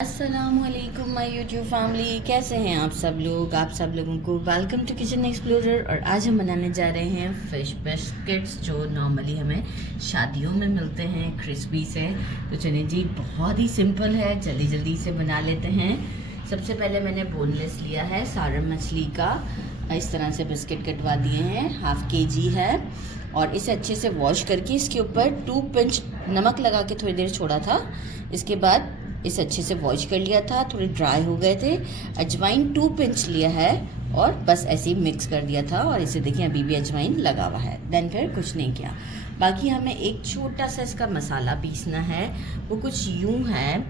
अस्सलामुअलैकुम my YouTube family, कैसे हैं आप सब लोग। आप सब लोगों को वेलकम टू किचन एक्सप्लोरर। और आज हम बनाने जा रहे हैं फिश बिस्किट्स, जो नॉर्मली हमें शादियों में मिलते हैं क्रिस्पी से। तो चलिए जी, बहुत ही सिंपल है, जल्दी जल्दी से बना लेते हैं। सबसे पहले मैंने बोनलेस लिया है सारम मछली का, इस तरह से बिस्किट कटवा दिए हैं, 1/2 kg है। और इसे अच्छे से वॉश करके इसके ऊपर 2 पिंच नमक लगा के थोड़ी देर छोड़ा था। इसके बाद इसे अच्छे से वॉश कर लिया था, थोड़े ड्राई हो गए थे। अजवाइन 2 पिंच लिया है और बस ऐसे ही मिक्स कर दिया था। और इसे देखिए अभी भी अजवाइन लगा हुआ है। देन फिर कुछ नहीं किया। बाकी हमें एक छोटा सा इसका मसाला पीसना है, वो कुछ यूँ है।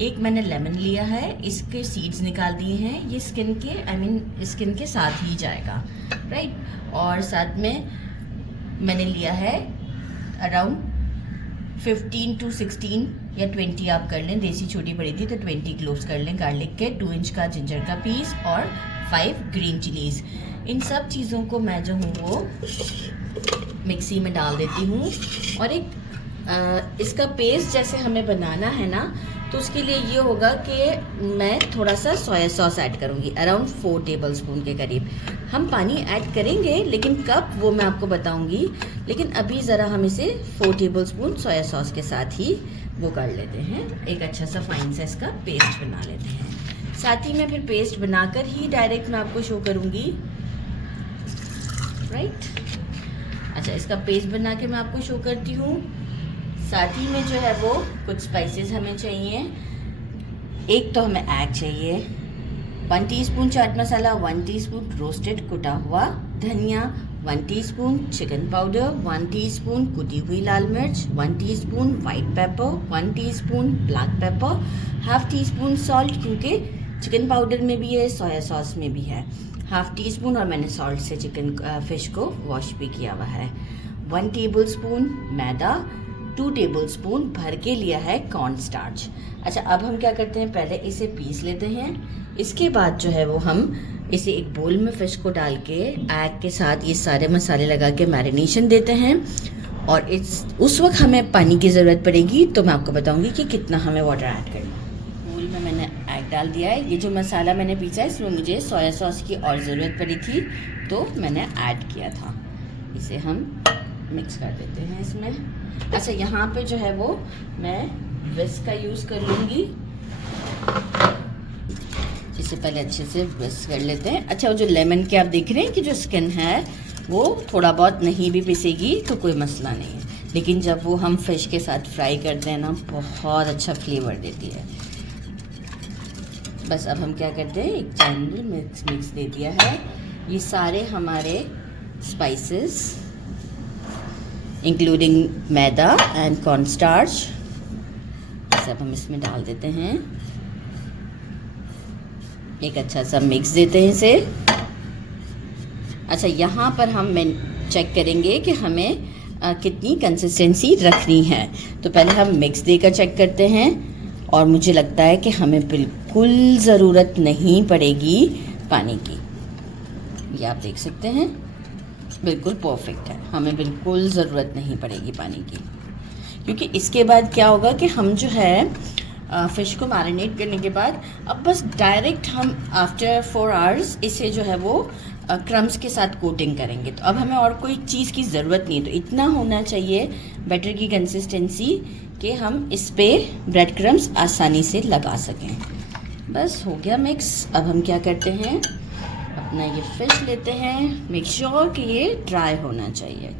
एक मैंने लेमन लिया है, इसके सीड्स निकाल दिए हैं, ये स्किन के स्किन के साथ ही जाएगा, राइट। और साथ में मैंने लिया है अराउंड 15 to 16 या 20 आप कर लें, देसी छोटी बड़ी थी तो 20 क्लोव्स कर लें गार्लिक के, 2 इंच का जिंजर का पीस और 5 ग्रीन चिलीज। इन सब चीज़ों को मैं जो हूँ वो मिक्सी में डाल देती हूँ। और एक इसका पेस्ट जैसे हमें बनाना है ना, तो उसके लिए ये होगा कि मैं थोड़ा सा सोया सॉस ऐड करूँगी, अराउंड 4 टेबलस्पून के करीब। हम पानी ऐड करेंगे लेकिन कब वो मैं आपको बताऊँगी। लेकिन अभी ज़रा हम इसे 4 टेबलस्पून सोया सॉस के साथ ही वो कर लेते हैं, एक अच्छा सा फाइन सा इसका पेस्ट बना लेते हैं। साथ ही मैं फिर पेस्ट बनाकर ही डायरेक्ट मैं आपको शो करूँगी, राइट। अच्छा, इसका पेस्ट बना के मैं आपको शो करती हूँ। साथ ही में जो है वो कुछ स्पाइसेस हमें चाहिए। एक तो हमें एग चाहिए, 1 teaspoon chaat masala, 1 teaspoon roasted कुटा हुआ धनिया, 1 टीस्पून चिकन पाउडर, 1 टीस्पून कुटी हुई लाल मिर्च, 1 teaspoon white paper, 1 teaspoon black pepper, 1/2 teaspoon salt, क्योंकि चिकन पाउडर में भी है, सोया सॉस में भी है, 1/2 टीस्पून। और मैंने सॉल्ट से फिश को वॉश भी किया हुआ है। 1 टेबलस्पून मैदा, 2 टेबलस्पून भर के लिया है कॉर्न स्टार्च। अच्छा, अब हम क्या करते हैं, पहले इसे पीस लेते हैं। इसके बाद जो है वो हम इसे एक बोल में फिश को डाल के एग के साथ ये सारे मसाले लगा के मैरिनेशन देते हैं। और उस वक्त हमें पानी की ज़रूरत पड़ेगी, तो मैं आपको बताऊंगी कि कितना हमें वाटर ऐड करना है। बोल में मैंने एग डाल दिया है। ये जो मसाला मैंने पीसा है, इसमें मुझे सोया सॉस की और ज़रूरत पड़ी थी, तो मैंने ऐड किया था। इसे हम मिक्स कर देते हैं इसमें। अच्छा, यहाँ पे जो है वो मैं विस्क का यूज़ कर लूँगी, जिसे पहले अच्छे से विस्क कर लेते हैं। अच्छा, वो जो लेमन के आप देख रहे हैं कि जो स्किन है वो थोड़ा बहुत नहीं भी पिसेगी तो कोई मसला नहीं है, लेकिन जब वो हम फिश के साथ फ्राई करते हैं ना, बहुत अच्छा फ्लेवर देती है। बस अब हम क्या करते हैं, एक चाइनीज मिक्स दे दिया है। ये सारे हमारे spices including maida and corn starch, सब हम इसमें डाल देते हैं। एक अच्छा सा मिक्स देते हैं इसे। अच्छा, यहाँ पर हम चेक करेंगे कि हमें कितनी कंसिस्टेंसी रखनी है। तो पहले हम मिक्स देकर चेक करते हैं, और मुझे लगता है कि हमें बिल्कुल ज़रूरत नहीं पड़ेगी पानी की। ये आप देख सकते हैं, बिल्कुल परफेक्ट है, हमें बिल्कुल ज़रूरत नहीं पड़ेगी पानी की। क्योंकि इसके बाद क्या होगा कि हम जो है फ़िश को मैरिनेट करने के बाद अब बस डायरेक्ट हम आफ्टर 4 आवर्स इसे जो है वो क्रम्स के साथ कोटिंग करेंगे। तो अब हमें और कोई चीज़ की ज़रूरत नहीं है। तो इतना होना चाहिए बैटर की कंसिस्टेंसी कि हम इस पे ब्रेड क्रम्स आसानी से लगा सकें। बस हो गया मिक्स। अब हम क्या करते हैं, अपना ये फिश लेते हैं, मेक श्योर कि ये ड्राई होना चाहिए।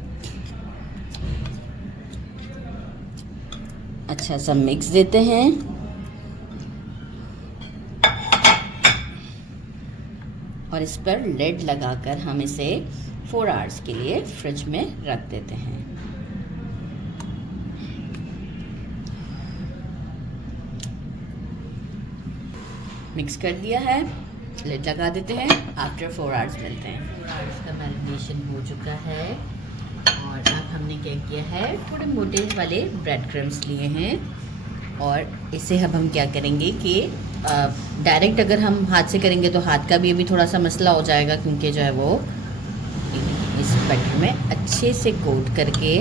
अच्छा सा मिक्स देते हैं, और इस पर लिड लगाकर हम इसे 4 आवर्स के लिए फ्रिज में रख देते हैं। मिक्स कर दिया है, लिड लगा देते हैं। आफ्टर 4 आवर्स मिलते हैं। 4 आवर्स का मैरिनेशन हो चुका है, और अब हमने क्या किया है, थोड़े मोटे वाले ब्रेड क्रम्स लिए हैं। और इसे अब हम क्या करेंगे कि डायरेक्ट अगर हम हाथ से करेंगे तो हाथ का भी अभी थोड़ा सा मसला हो जाएगा, क्योंकि जो है वो इस बैटर में अच्छे से कोट करके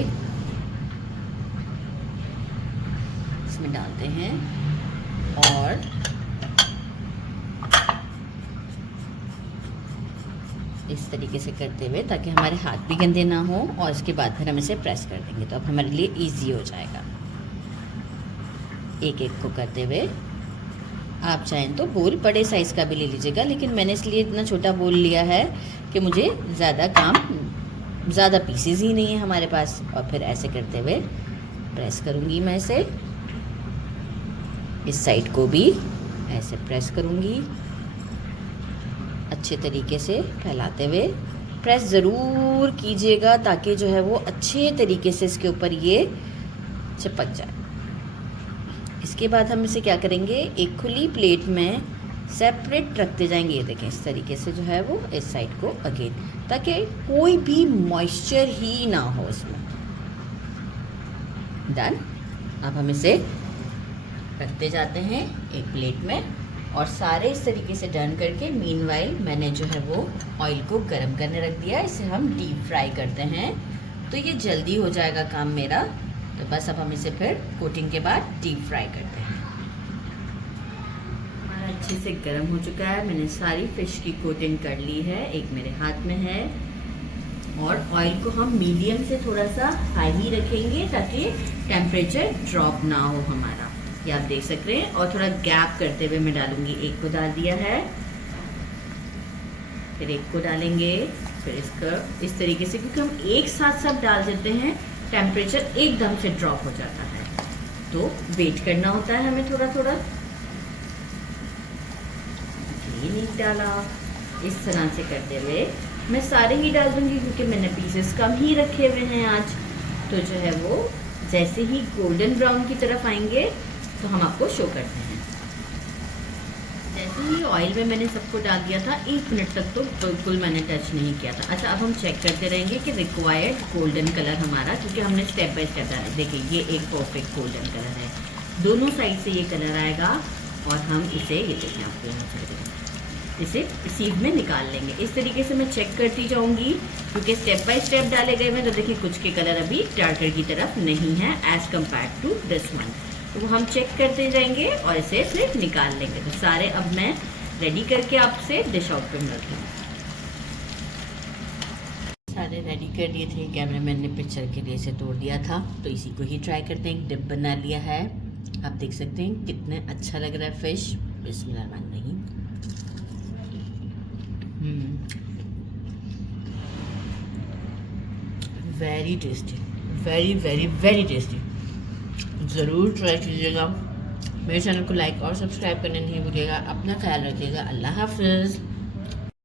इसमें डालते हैं। और इस तरीके से करते हुए, ताकि हमारे हाथ भी गंदे ना हो, और इसके बाद फिर हम इसे प्रेस कर देंगे तो अब हमारे लिए इजी हो जाएगा। एक एक को करते हुए, आप चाहें तो बोल बड़े साइज़ का भी ले लीजिएगा, लेकिन मैंने इसलिए इतना छोटा बोल लिया है कि मुझे ज़्यादा पीसेस ही नहीं है हमारे पास। और फिर ऐसे करते हुए प्रेस करूँगी मैं इसे, इस साइड को भी ऐसे प्रेस करूँगी, अच्छे तरीके से फैलाते हुए। प्रेस ज़रूर कीजिएगा ताकि जो है वो अच्छे तरीके से इसके ऊपर ये चिपक जाए। इसके बाद हम इसे क्या करेंगे, एक खुली प्लेट में सेपरेट रखते जाएंगे। ये देखें, इस तरीके से जो है वो इस साइड को अगेन, ताकि कोई भी मॉइस्चर ही ना हो इसमें। डन। अब हम इसे रखते जाते हैं एक प्लेट में, और सारे इस तरीके से डन करके मीनवाइल मैंने जो है वो ऑयल को गर्म करने रख दिया। इसे हम डीप फ्राई करते हैं तो ये जल्दी हो जाएगा काम मेरा। तो बस अब हम इसे फिर कोटिंग के बाद डीप फ्राई करते हैं। हमारा अच्छे से गर्म हो चुका है, मैंने सारी फ़िश की कोटिंग कर ली है, एक मेरे हाथ में है। और ऑयल को हम मीडियम से थोड़ा सा हाई ही रखेंगे ताकि टेम्परेचर ड्रॉप ना हो हमारा। ये आप देख सकते हैं। और थोड़ा गैप करते हुए मैं डालूंगी। एक को डाल दिया है, फिर एक को डालेंगे, फिर इसका इस तरीके से, क्योंकि हम एक साथ सब डाल देते हैं टेम्परेचर एकदम से ड्रॉप हो जाता है, तो वेट करना होता है हमें थोड़ा थोड़ा। ये नहीं डाला, इस तरह से करते हुए मैं सारे ही डाल दूंगी क्योंकि मैंने पीसेस कम ही रखे हुए हैं आज। तो जो है वो जैसे ही गोल्डन ब्राउन की तरफ आएंगे तो हम आपको शो करते हैं। जैसे ही ऑयल में मैंने सबको डाल दिया था, 1 मिनट तक तो बिल्कुल मैंने टच नहीं किया था। अच्छा, अब हम चेक करते रहेंगे कि रिक्वायर्ड गोल्डन कलर हमारा, क्योंकि हमने स्टेप बाय स्टेप डाला। देखिए, ये एक परफेक्ट गोल्डन कलर है, दोनों साइड से ये कलर आएगा। और हम इसे, ये देखें आपको यहाँ से, इसे सीध में निकाल लेंगे। इस तरीके से मैं चेक करती जाऊँगी क्योंकि स्टेप बाय स्टेप डाले गए हैं। तो देखिए, कुछ के कलर अभी डार्कर की तरफ नहीं है as compare to this one, तो वो हम चेक करते जाएंगे और इसे फिर निकाल लेंगे। तो सारे अब मैं रेडी करके आपसे डिश आउट पे मिलती हूँ। सारे रेडी कर लिए थे, कैमरामैन ने पिक्चर के लिए इसे तोड़ दिया था, तो इसी को ही ट्राई करते हैं। डिप बना लिया है, आप देख सकते हैं कितने अच्छा लग रहा है फिश। बिस्मिल्लाहिर्रहमानिर्रहीम। Very tasty, very very very tasty. ज़रूर ट्राई कीजिएगा। मेरे चैनल को लाइक और सब्सक्राइब करना नहीं भूलिएगा। अपना ख्याल रखिएगा। अल्लाह हाफ़िज़।